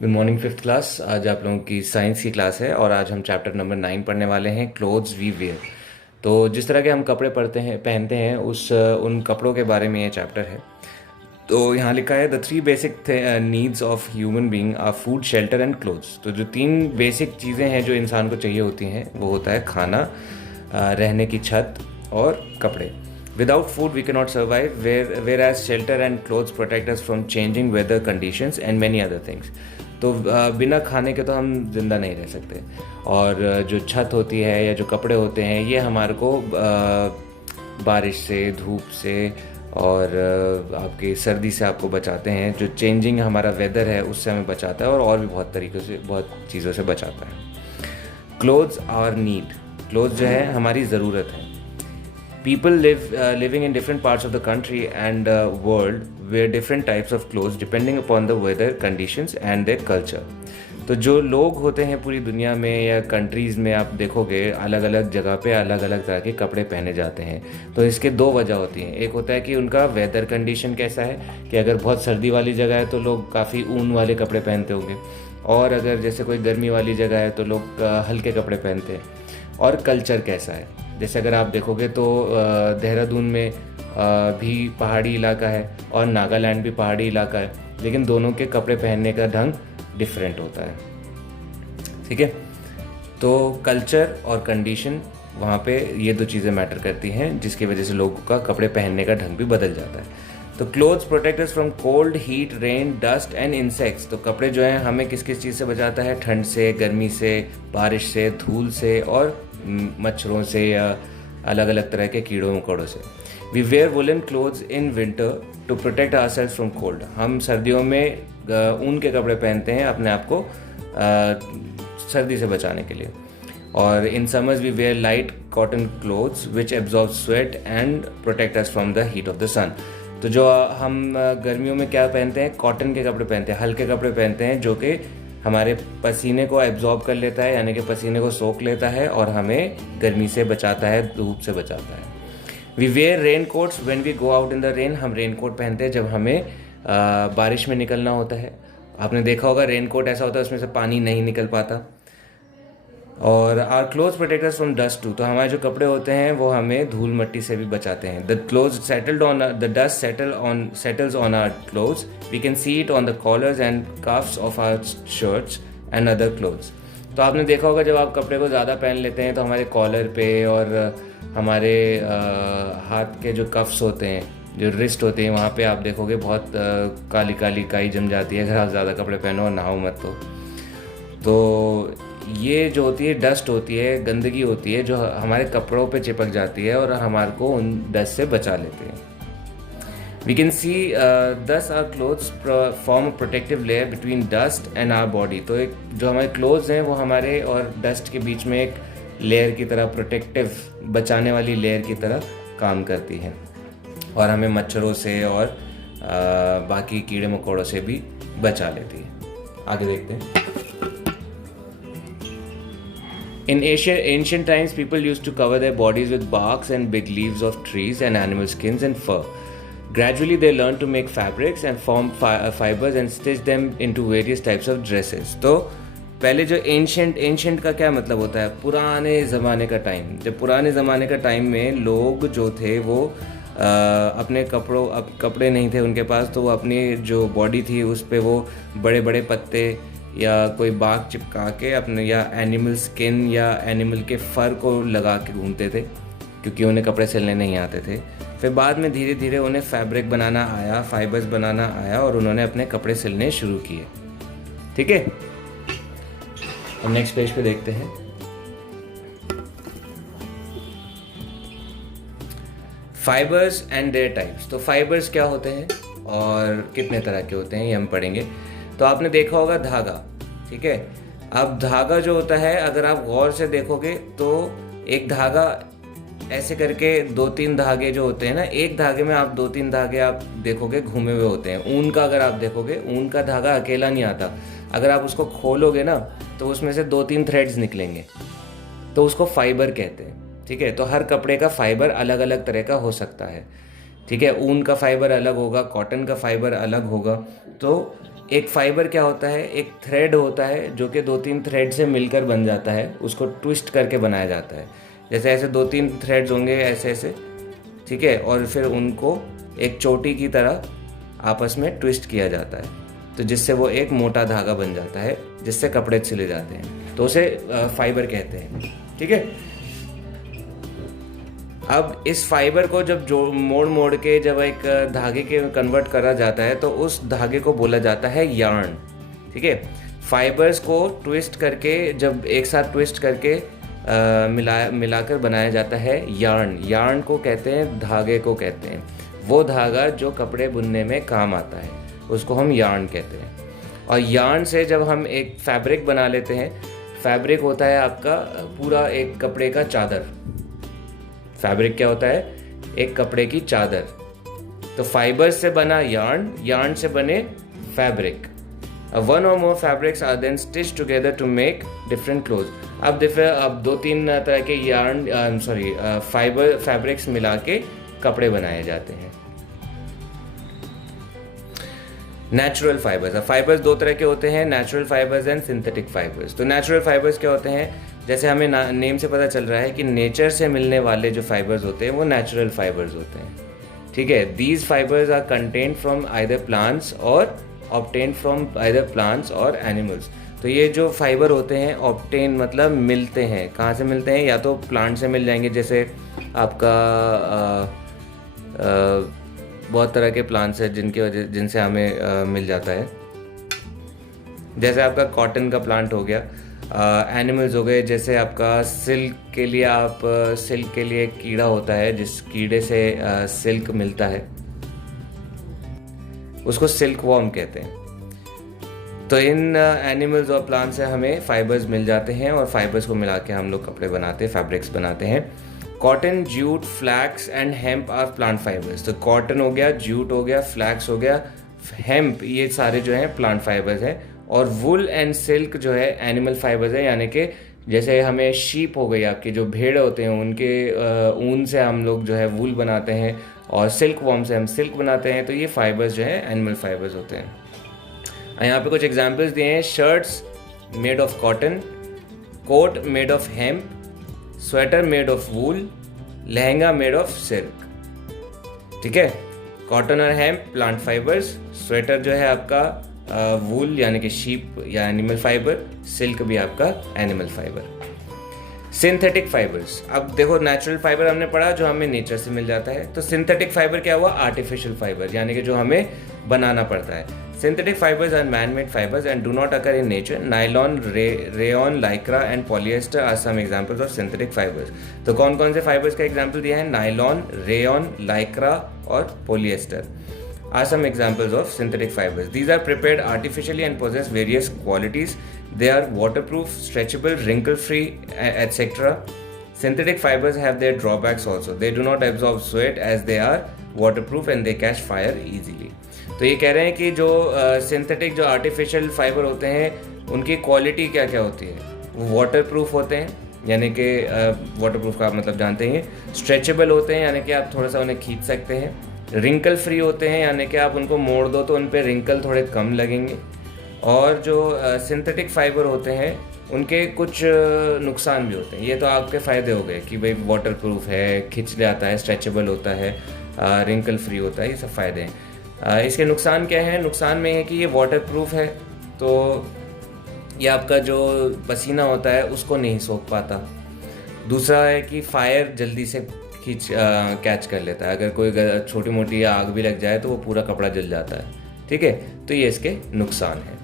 Good morning fifth class. आज आप लोगों की साइंस की क्लास है और आज हम चैप्टर नंबर 9 पढ़ने वाले हैं, क्लोथ्स वी वेयर। तो जिस तरह के हम कपड़े पहनते हैं उन कपड़ों के बारे में ये चैप्टर है। तो यहाँ लिखा है the three basic needs of human being are food, shelter and clothes. तो जो तीन बेसिक चीज़ें हैं जो इंसान को चाहिए होती हैं वो होता है खाना, रहने की छत और कपड़े। Without food we can not survive, whereas shelter and clothes protect us from changing weather conditions and many other things. तो बिना खाने के तो हम ज़िंदा नहीं रह सकते। और जो छत होती है या जो कपड़े होते हैं ये हमारे को बारिश से, धूप से और आपकी सर्दी से आपको बचाते हैं। जो चेंजिंग हमारा वेदर है उससे हमें बचाता है और भी बहुत तरीक़ों से, बहुत चीज़ों से बचाता है। क्लोथ्स आर नीड, क्लोथ्स जो है हमारी ज़रूरत है। People living in different parts of the country and world wear different types of clothes depending upon the weather conditions and their culture. तो जो लोग होते हैं पूरी दुनिया में या कंट्रीज़ में, आप देखोगे अलग अलग जगह पे अलग अलग तरह के कपड़े पहने जाते हैं। तो इसके दो वजह होती हैं। एक होता है कि उनका वेदर कंडीशन कैसा है, कि अगर बहुत सर्दी वाली जगह है तो लोग काफ़ी ऊन वाले कपड़े पहनते होंगे, और अगर जैसे कोई गर्मी वाली जगह है तो लोग हल्के कपड़े पहनते हैं। और कल्चर कैसा है, जैसे अगर आप देखोगे तो देहरादून में भी पहाड़ी इलाका है और नागालैंड भी पहाड़ी इलाका है, लेकिन दोनों के कपड़े पहनने का ढंग डिफरेंट होता है। ठीक है, तो कल्चर और कंडीशन वहाँ पे ये दो चीज़ें मैटर करती हैं, जिसकी वजह से लोगों का कपड़े पहनने का ढंग भी बदल जाता है। तो clothes protect us from cold, heat, rain, dust and insects. तो कपड़े जो हैं हमें किस किस चीज़ से बचाता है? ठंड से, गर्मी से, बारिश से, धूल से और मच्छरों से या अलग अलग तरह के कीड़ों मकोड़ों से। We wear woollen clothes in winter to protect ourselves from cold. हम सर्दियों में ऊन के कपड़े पहनते हैं अपने आप को सर्दी से बचाने के लिए। और in summers we wear light cotton clothes which absorb sweat and protect us from the heat of the sun. तो जो हम गर्मियों में क्या पहनते हैं? कॉटन के कपड़े पहनते हैं, हल्के कपड़े पहनते हैं जो कि हमारे पसीने को एब्जॉर्ब कर लेता है, यानी कि पसीने को सोख लेता है और हमें गर्मी से बचाता है, धूप से बचाता है। We wear raincoats when we go out in the rain. हम रेन कोट पहनते हैं जब हमें बारिश में निकलना होता है। आपने देखा होगा रेन कोट ऐसा होता है उसमें से पानी नहीं निकल पाता। और our clothes protect us from dust too. तो हमारे जो कपड़े होते हैं वो हमें धूल मट्टी से भी बचाते हैं। The clothes settled on the dust settles on our clothes, we can see it on the collars and cuffs of our shirts and other clothes. तो आपने देखा होगा जब आप कपड़े को ज़्यादा पहन लेते हैं तो हमारे कॉलर पे और हमारे हाथ के जो कफ्स होते हैं, जो रिस्ट होते हैं, वहाँ पे आप देखोगे बहुत काली काली काई जम जाती है अगर आप ज़्यादा कपड़े पहनो और नहाओ मत। तो ये जो होती है डस्ट होती है, गंदगी होती है जो हमारे कपड़ों पे चिपक जाती है और हमारे को उन डस्ट से बचा लेते हैं। We can see thus our clothes form a protective layer between dust and our body. तो एक जो हमारे क्लोथ्स हैं वो हमारे और डस्ट के बीच में एक लेयर की तरह, प्रोटेक्टिव बचाने वाली लेयर की तरह काम करती है और हमें मच्छरों से और बाकी कीड़े मकोड़ों से भी बचा लेती है। आगे देखते हैं। In ancient times, people used to cover their bodies with barks and big leaves of trees and animal skins and fur. Gradually, they learned to make fabrics and form fibers and stitch them into various types of dresses. तो पहले जो ancient का क्या मतलब होता है? पुराने ज़माने का टाइम। जब पुराने ज़माने का टाइम में लोग जो थे वो अपने कपड़े नहीं थे उनके पास, तो वो अपनी जो बॉडी थी उस पर वो बड़े बड़े पत्ते या कोई बाग चिपका के अपने, या एनिमल स्किन या एनिमल के फर को लगा के घूमते थे, क्योंकि उन्हें कपड़े सिलने नहीं आते थे। फिर बाद में धीरे धीरे उन्हें फैब्रिक बनाना आया, फाइबर्स बनाना आया और उन्होंने अपने कपड़े सिलने शुरू किए। ठीक है, अब नेक्स्ट पेज पे देखते हैं। Fibres and there types. तो फाइबर्स क्या होते हैं और कितने तरह के होते हैं ये हम पढ़ेंगे। तो आपने देखा होगा धागा, ठीक है। अब धागा जो होता है, अगर आप गौर से देखोगे तो एक धागा ऐसे करके दो तीन धागे जो होते हैं ना, एक धागे में आप दो तीन धागे आप देखोगे घूमे हुए होते हैं। ऊन का अगर आप देखोगे, ऊन का धागा अकेला नहीं आता, अगर आप उसको खोलोगे ना तो उसमें से दो तीन थ्रेड्स निकलेंगे, तो उसको फाइबर कहते हैं। ठीक है, तो हर कपड़े का फाइबर अलग अलग तरह का हो सकता है। ठीक है, ऊन का फाइबर अलग होगा, कॉटन का फाइबर अलग होगा। तो एक फाइबर क्या होता है, एक थ्रेड होता है जो कि 2-3 थ्रेड से मिलकर बन जाता है, उसको ट्विस्ट करके बनाया जाता है। जैसे ऐसे 2-3 थ्रेड्स होंगे ऐसे ऐसे, ठीक है, और फिर उनको एक चोटी की तरह आपस में ट्विस्ट किया जाता है, तो जिससे वो एक मोटा धागा बन जाता है जिससे कपड़े सिले जाते हैं, तो उसे फाइबर कहते हैं। ठीक है, अब इस फाइबर को जब जो मोड़ मोड़ के जब एक धागे के कन्वर्ट करा जाता है तो उस धागे को बोला जाता है यार्न। ठीक है, फाइबर्स को ट्विस्ट करके जब एक साथ ट्विस्ट करके मिलाकर बनाया जाता है यार्न। यार्न को कहते हैं, धागे को कहते हैं, वो धागा जो कपड़े बुनने में काम आता है उसको हम यार्न कहते हैं। और यार्न से जब हम एक फैब्रिक बना लेते हैं, फैब्रिक होता है आपका पूरा एक कपड़े का चादर। फैब्रिक क्या होता है, एक कपड़े की चादर। तो फाइबर से बना यार्न, यार्न से बने fabric. One or more fabrics are then stitch together to make different cloth. अब 2-3 तरह के यार्न फाइबर फैब्रिक्स मिला के कपड़े बनाए जाते हैं। नेचुरल फाइबर्स, फाइबर्स 2 तरह के होते हैं, natural fibres and synthetic fibres. तो नेचुरल फाइबर्स क्या होते हैं, जैसे हमें नेम से पता चल रहा है कि नेचर से मिलने वाले जो फाइबर्स होते हैं वो नेचुरल फाइबर्स होते हैं। ठीक है, these fibres are contained from either plants or obtained from either plants or animals. तो ये जो फाइबर होते हैं, ऑब्टेन मतलब मिलते हैं, कहाँ से मिलते हैं, या तो प्लांट से मिल जाएंगे, जैसे आपका बहुत तरह के प्लांट्स हैं जिनसे हमें मिल जाता है। जैसे आपका कॉटन का प्लांट हो गया, एनिमल्स हो गए, जैसे आपका सिल्क के लिए सिल्क के लिए एक कीड़ा होता है जिस कीड़े से सिल्क मिलता है, उसको सिल्क वॉर्म कहते हैं। तो इन एनिमल्स और प्लांट से हमें फाइबर्स मिल जाते हैं और फाइबर्स को मिला के हम लोग कपड़े बनाते हैं, फैब्रिक्स बनाते हैं। Cotton, jute, flax and hemp are plant fibres. तो कॉटन हो गया, जूट हो गया, फ्लैक्स हो गया, हेम्प, ये सारे जो हैं प्लांट फाइबर्स हैं। और वुल एंड सिल्क जो है एनिमल फाइबर्स है, यानी कि जैसे हमें शीप हो गई, आपके जो भेड़ होते हैं उनके ऊन से हम लोग जो है वूल बनाते हैं, और सिल्क वॉर्म से हम सिल्क बनाते हैं। तो ये फाइबर्स जो है एनिमल फाइबर्स होते हैं। यहाँ पे कुछ एग्जांपल्स दिए हैं, shirts made of cotton, coat made of hemp, sweater made of wool, lehenga made of silk. ठीक है, कॉटन और हेम्प प्लांट फाइबर्स, स्वेटर जो है आपका वूल यानी कि शीप या एनिमल फाइबर, सिल्क भी आपका एनिमल फाइबर। सिंथेटिक फाइबर्स, अब देखो नेचुरल फाइबर हमने पढ़ा जो हमें नेचर से मिल जाता है, तो सिंथेटिक फाइबर क्या हुआ, आर्टिफिशियल फाइबर, यानी कि जो हमें बनाना पड़ता है। Synthetic fibers are man-made fibers and do not occur in nature. Nylon, rayon, lycra and polyester are some examples of synthetic fibers. तो कौन कौन से fibers का example दिया है, नाइलॉन, रेयन, lycra और polyester are some examples of synthetic fibers. These are prepared artificially and possess various qualities. They are waterproof, stretchable, wrinkle-free, etc. Synthetic fibers have their drawbacks also. They do not absorb sweat as they are waterproof and they catch fire easily. तो ये कह रहे हैं कि जो synthetic जो artificial fibre होते हैं उनकी क्वालिटी क्या क्या होती है, वो वाटर प्रूफ होते हैं, यानी कि वाटर प्रूफ का आप मतलब जानते हैं, स्ट्रेचेबल होते हैं यानी कि आप थोड़ा सा उन्हें खींच सकते हैं, रिंकल फ्री होते हैं यानी कि आप उनको मोड़ दो तो उन पर रिंकल थोड़े कम लगेंगे, और जो सिंथेटिक फाइबर होते हैं उनके कुछ नुकसान भी होते हैं। ये तो आपके फ़ायदे हो गए कि भाई वाटर प्रूफ है, खिंच जाता है, स्ट्रेचेबल होता है, रिंकल फ्री होता है, ये सब फ़ायदे हैं। इसके नुकसान क्या है, नुकसान में है कि ये वाटर प्रूफ है तो ये आपका जो पसीना होता है उसको नहीं सोख पाता। दूसरा है कि फायर जल्दी से कैच कर लेता है, अगर कोई छोटी मोटी आग भी लग जाए तो वो पूरा कपड़ा जल जाता है। ठीक है, तो ये इसके नुकसान हैं।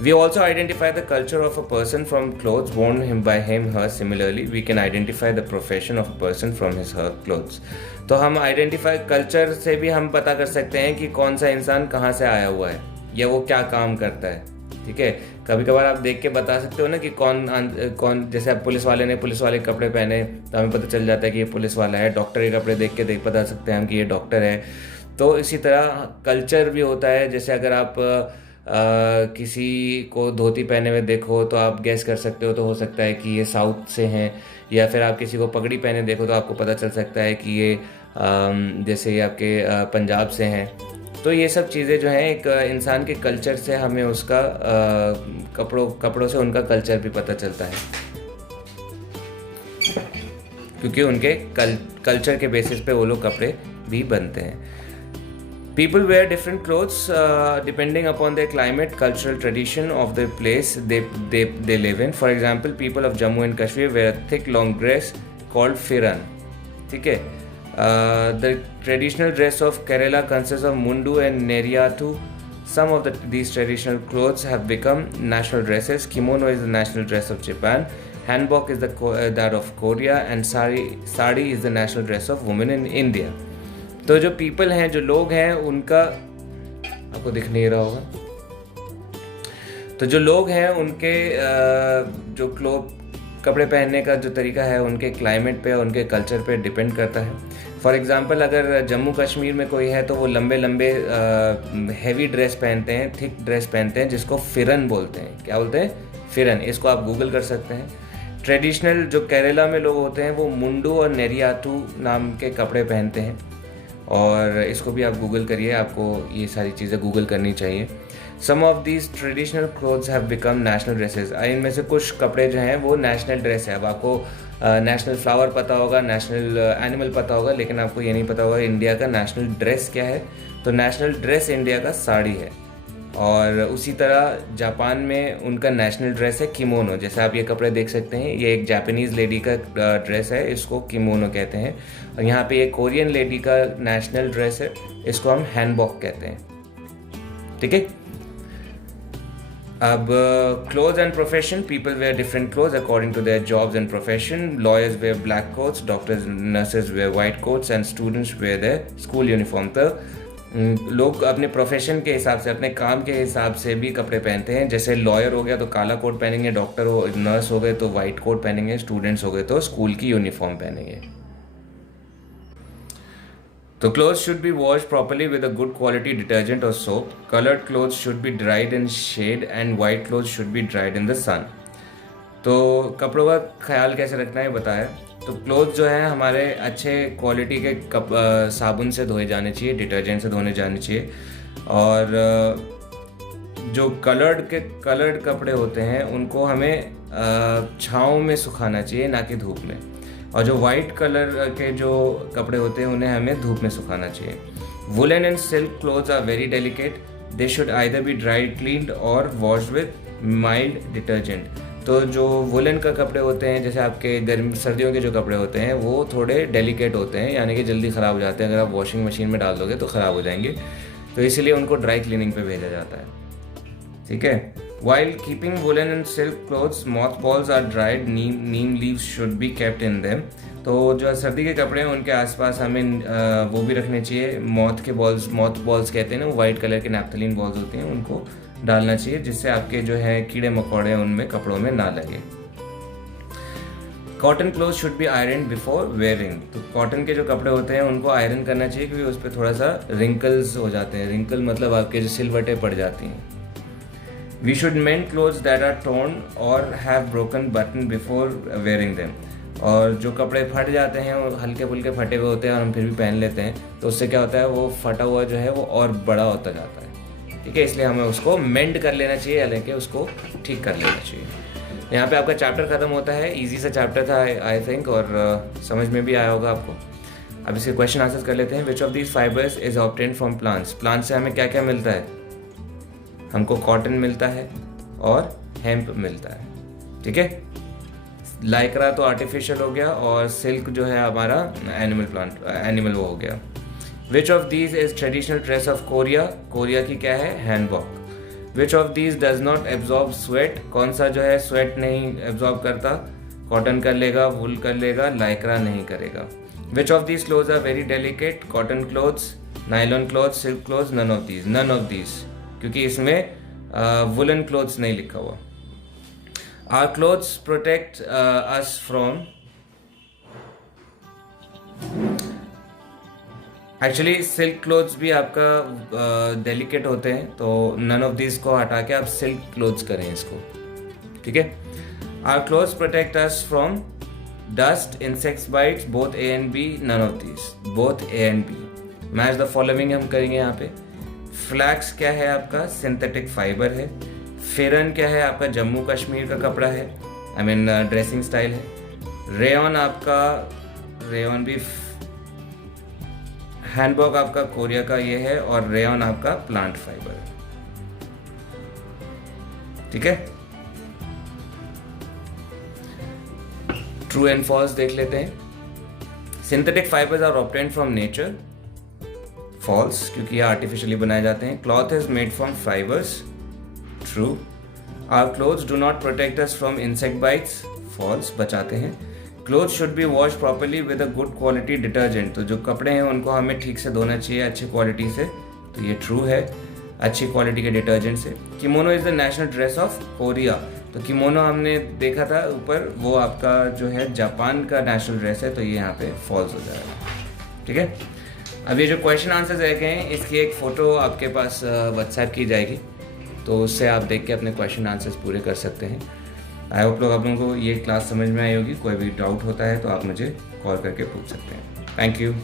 We also identify the culture of a person from clothes worn by him, her. Similarly, we can identify the profession of a person from his, her clothes. तो हम आइडेंटिफाई कल्चर से भी हम पता कर सकते हैं कि कौन सा इंसान कहाँ से आया हुआ है या वो क्या काम करता है। ठीक है, कभी कभार आप देख के बता सकते हो ना कि कौन जैसे अब पुलिस वाले ने पुलिस वाले कपड़े पहने तो हमें पता चल जाता है कि ये पुलिस वाला है। डॉक्टर के कपड़े देख के बता सकते हैं हम कि ये डॉक्टर है। तो इसी तरह कल्चर भी होता है, जैसे अगर आप किसी को धोती पहने हुए देखो तो आप गैस कर सकते हो, तो हो सकता है कि ये साउथ से हैं, या फिर आप किसी को पगड़ी पहने देखो तो आपको पता चल सकता है कि ये जैसे ये आपके पंजाब से हैं। तो ये सब चीज़ें जो हैं एक इंसान के कल्चर से हमें उसका कपड़ों से उनका कल्चर भी पता चलता है, क्योंकि उनके कल्चर के बेसिस पे वो लोग कपड़े भी बनते हैं। People wear different clothes depending upon their climate, cultural tradition of the place they live in. For example, people of Jammu and Kashmir wear a thick long dress called firan. ठीक है? The traditional dress of Kerala consists of mundu and neriyathu. Some of these traditional clothes have become national dresses. Kimono is the national dress of Japan. Hanbok is that of Korea, and sari is the national dress of women in India. तो जो people हैं, जो लोग हैं, उनका आपको दिख नहीं रहा होगा, तो जो लोग हैं उनके जो कपड़े पहनने का जो तरीका है उनके क्लाइमेट पे, उनके कल्चर पे डिपेंड करता है। फॉर एग्जांपल, अगर जम्मू कश्मीर में कोई है तो वो लंबे लंबे हैवी ड्रेस पहनते हैं, थिक ड्रेस पहनते हैं, जिसको फिरन बोलते हैं। क्या बोलते हैं? फिरन। इसको आप गूगल कर सकते हैं। ट्रेडिशनल जो केरला में लोग होते हैं वो मुंडू और नेरियातू नाम के कपड़े पहनते हैं, और इसको भी आप गूगल करिए, आपको ये सारी चीज़ें गूगल करनी चाहिए। Some of these traditional clothes have become national dresses. इनमें से कुछ कपड़े जो हैं वो नेशनल ड्रेस है। अब आपको नेशनल फ्लावर पता होगा, नेशनल एनिमल पता होगा, लेकिन आपको ये नहीं पता होगा इंडिया का नेशनल ड्रेस क्या है। तो नेशनल ड्रेस इंडिया का साड़ी है, और उसी तरह जापान में उनका नेशनल ड्रेस है किमोनो। जैसे आप ये कपड़े देख सकते हैं, ये एक जापानीज़ लेडी का ड्रेस है, इसको किमोनो कहते हैं। और यहाँ पे एक कोरियन लेडी का नेशनल ड्रेस है, इसको हम हैनबॉक कहते हैं। ठीक है। अब clothes and profession, people wear different clothes according to their jobs and profession. Lawyers wear black coats, doctors nurses wear white coats, and students wear their school uniform. तो लोग अपने प्रोफेशन के हिसाब से, अपने काम के हिसाब से भी कपड़े पहनते हैं। जैसे लॉयर हो गया तो काला कोट पहनेंगे, डॉक्टर हो, नर्स हो गए तो वाइट कोट पहनेंगे, स्टूडेंट्स हो गए तो स्कूल की यूनिफॉर्म पहनेंगे। तो clothes should be washed properly with a good quality detergent और soap. Coloured clothes should be dried in shade and white clothes should be dried in the sun. तो कपड़ों का ख्याल कैसे रखना है बताया। तो क्लोथ जो है हमारे अच्छे क्वालिटी के साबुन से धोए जाने चाहिए, डिटर्जेंट से धोने जाने चाहिए। और जो कलर्ड कपड़े होते हैं उनको हमें छाँव में सुखाना चाहिए, ना कि धूप में। और जो वाइट कलर के जो कपड़े होते हैं उन्हें हमें धूप में सुखाना चाहिए। Woollen and silk clothes are very delicate, they should either be dry cleaned or washed with mild detergent. तो जो वुलन का कपड़े होते हैं, जैसे आपके सर्दियों के जो कपड़े होते हैं, वो थोड़े डेलिकेट होते हैं, यानी कि जल्दी ख़राब हो जाते हैं। अगर आप वॉशिंग मशीन में डाल दोगे तो ख़राब हो जाएंगे, तो इसीलिए उनको ड्राई क्लीनिंग पे भेजा जाता है। ठीक है। While keeping woolen and silk clothes, mothballs are dried. Neem leaves should be kept in them. तो जो सर्दी के कपड़े हैं उनके आसपास हमें वो भी रखने चाहिए। मॉथ बॉल्स कहते हैं ना, वो वाइट कलर के नैप्थलीन बॉल्स होते हैं, उनको डालना चाहिए, जिससे आपके जो है कीड़े मकोड़े उनमें कपड़ों में ना लगे। Cotton cloth should B iron before wearing. तो कॉटन के जो कपड़े होते हैं उनको आयरन करना चाहिए, क्योंकि उस पर थोड़ा सा रिंकल्स हो जाते हैं। रिंकल मतलब आपके जो सिलवटें पड़ जाती हैं। We should mend clothes that are torn or have broken button before wearing them. और जो कपड़े फट जाते हैं और हल्के फुल्के फटे हुए होते हैं और हम फिर भी पहन लेते हैं, तो उससे क्या होता है, वो फटा हुआ जो है वो और बड़ा होता जाता है। ठीक है, इसलिए हमें उसको मेंड कर लेना चाहिए, हालांकि उसको ठीक कर लेना चाहिए। यहाँ पे आपका चैप्टर ख़त्म होता है। इजी सा चैप्टर था आई थिंक, और समझ में भी आया होगा आपको। अब इसके क्वेश्चन आंसर कर लेते हैं। विच of these fibres is obtained from plants. Plant से हमें क्या क्या मिलता है? हमको कॉटन मिलता है और हेम्प मिलता है। ठीक है। लाइक्रा तो आर्टिफिशियल हो गया, और सिल्क जो है हमारा एनिमल वो हो गया। Which of these is traditional dress of Korea. Korea की क्या है? Hanbok. Which of these does not absorb sweat. कौन सा जो है स्वेट नहीं एब्जॉर्ब करता? कॉटन कर लेगा, वुल कर लेगा, लाइक्रा नहीं करेगा। Which of these clothes are very delicate. Cotton clothes, nylon clothes, silk clothes, none of these, क्योंकि इसमें वुलन क्लोथ्स नहीं लिखा हुआ। Our clothes protect us from, actually silk clothes भी आपका डेलिकेट होते हैं, तो नन ऑफ दिस को हटा के आप सिल्क क्लोथ्स करें इसको। ठीक है। Our clothes protect us from dust, insects bites, both A and B, none of this, both A and B. Match the following हम करेंगे यहाँ पे। फ्लैक्स क्या है आपका, सिंथेटिक फाइबर है। फेरन क्या है आपका, जम्मू कश्मीर का कपड़ा है, आई मीन ड्रेसिंग स्टाइल है। रेयन आपका, रेयन भी, हैंडबॉग आपका कोरिया का ये है, और रेयन आपका प्लांट फाइबर है। ठीक है, ट्रू एंड फॉल्स देख लेते हैं। Synthetic fibres are obtained from nature, false, क्योंकि ये आर्टिफिशियली बनाए जाते हैं। Cloth is made from fibres, true. Our clothes do not protect us from insect bites, false, बचाते हैं। Cloth should be wash properly with a good quality detergent, तो जो कपड़े हैं उनको हमें ठीक से धोना चाहिए अच्छी क्वालिटी से, तो ये ट्रू है, अच्छी क्वालिटी के डिटर्जेंट से। Kimono is the national dress of Korea, तो किमोनो हमने देखा था ऊपर, वो आपका जो है जापान का नेशनल ड्रेस है, तो ये यहाँ पे फॉल्स हो जाएगा। ठीक है, अब ये जो क्वेश्चन आंसर्स रह गए हैं, इसकी एक फ़ोटो आपके पास व्हाट्सएप की जाएगी, तो उससे आप देख के अपने क्वेश्चन आंसर्स पूरे कर सकते हैं। आई होप आप लोगों को ये क्लास समझ में आई होगी। कोई भी डाउट होता है तो आप मुझे कॉल करके पूछ सकते हैं। Thank you.